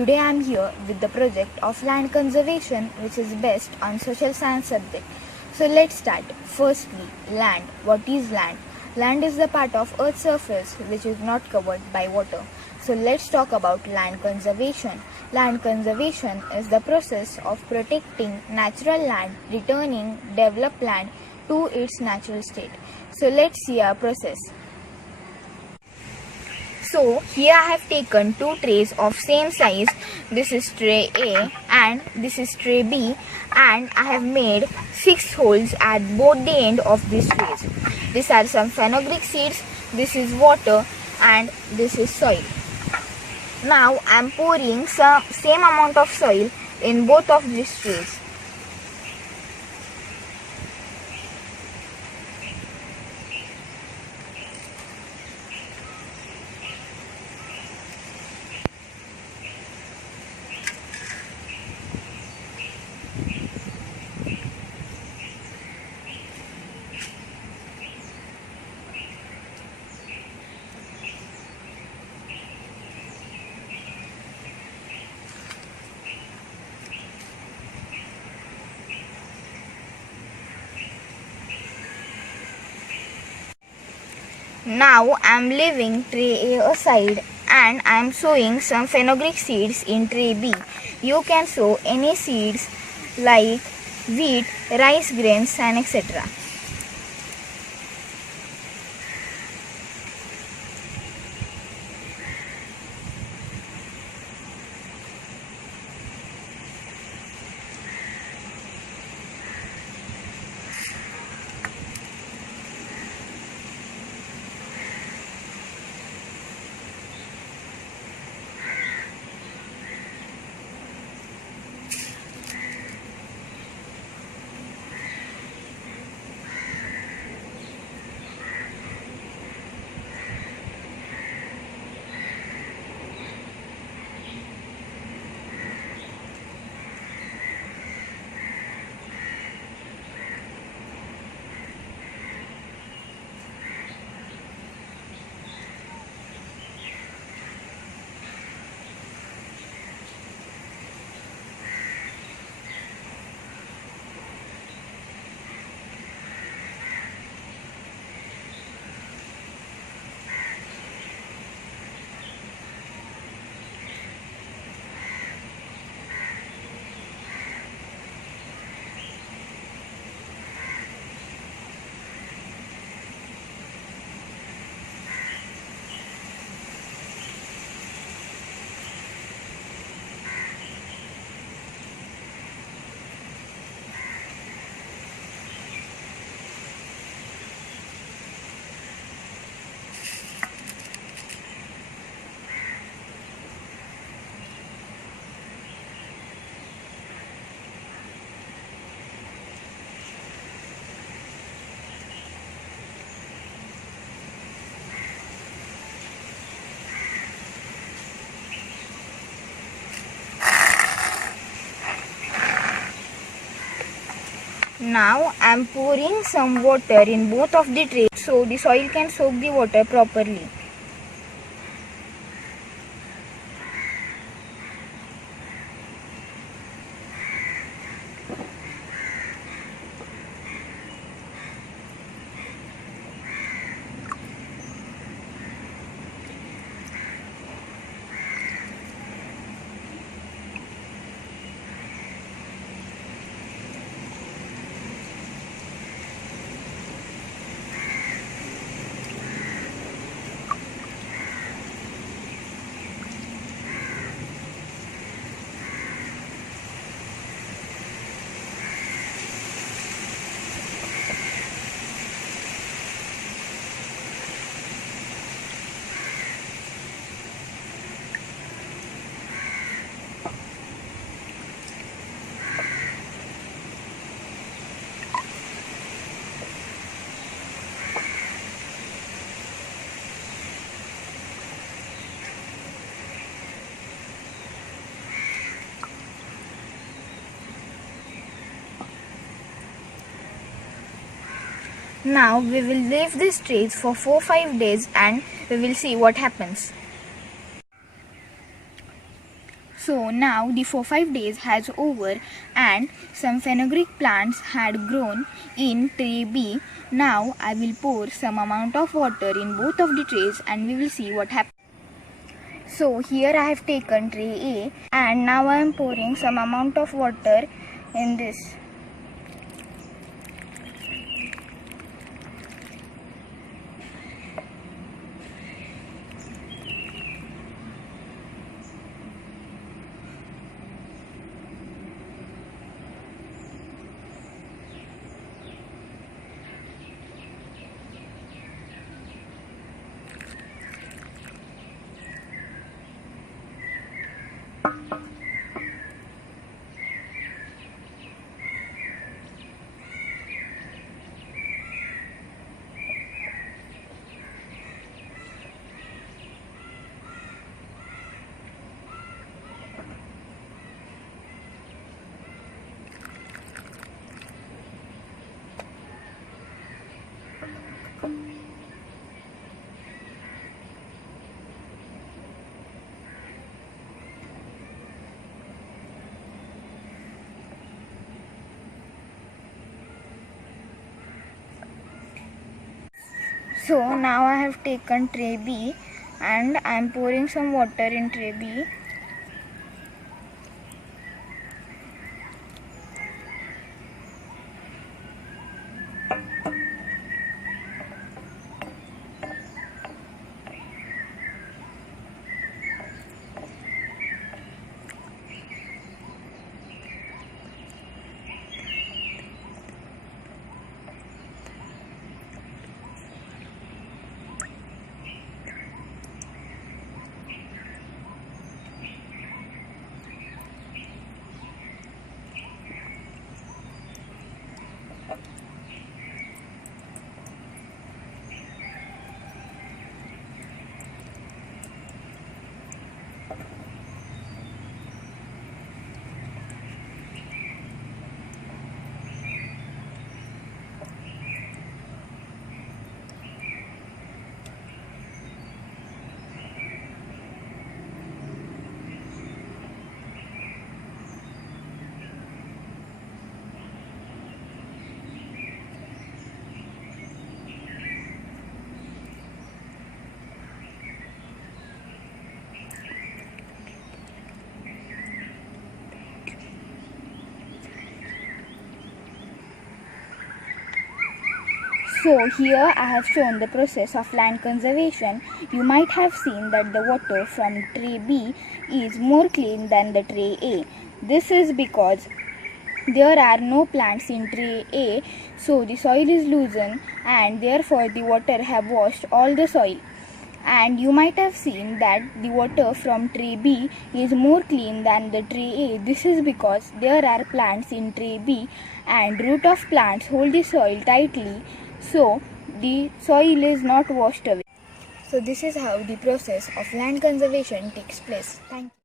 Today I am here with the project of land conservation, which is based on social science subject. So let's start. Firstly, land. What is land? Land is the part of Earth's surface which is not covered by water. So let's talk about land conservation. Land conservation is the process of protecting natural land, returning developed land to its natural state. So let's see our process. So here I have taken two trays of same size. This is tray A and this is tray B, and I have made 6 holes at both the end of these trays. These are some fenugreek seeds, this is water, and this is soil. Now I am pouring some same amount of soil in both of these trays. Now I am leaving tray A aside and I am sowing some fenugreek seeds in tray B. You can sow any seeds like wheat, rice grains, and etc. Now I am pouring some water in both of the trays so the soil can soak the water properly. Now we will leave these trays for 4-5 days and we will see what happens. So now the 4-5 days has over and some fenugreek plants had grown in tray B. Now I will pour some amount of water in both of the trays and we will see what happens. So here I have taken tray A and now I am pouring some amount of water in this. So now I have taken tray B and I am pouring some water in tray B. So here I have shown the process of land conservation. You might have seen that the water from tray B is more clean than the tray A. This is because there are no plants in tray A, so the soil is loosened and therefore the water have washed all the soil. And you might have seen that the water from tray B is more clean than the tray A. This is because there are plants in tray B and root of plants hold the soil tightly, so the soil is not washed away. So this is how the process of land conservation takes place. Thank you.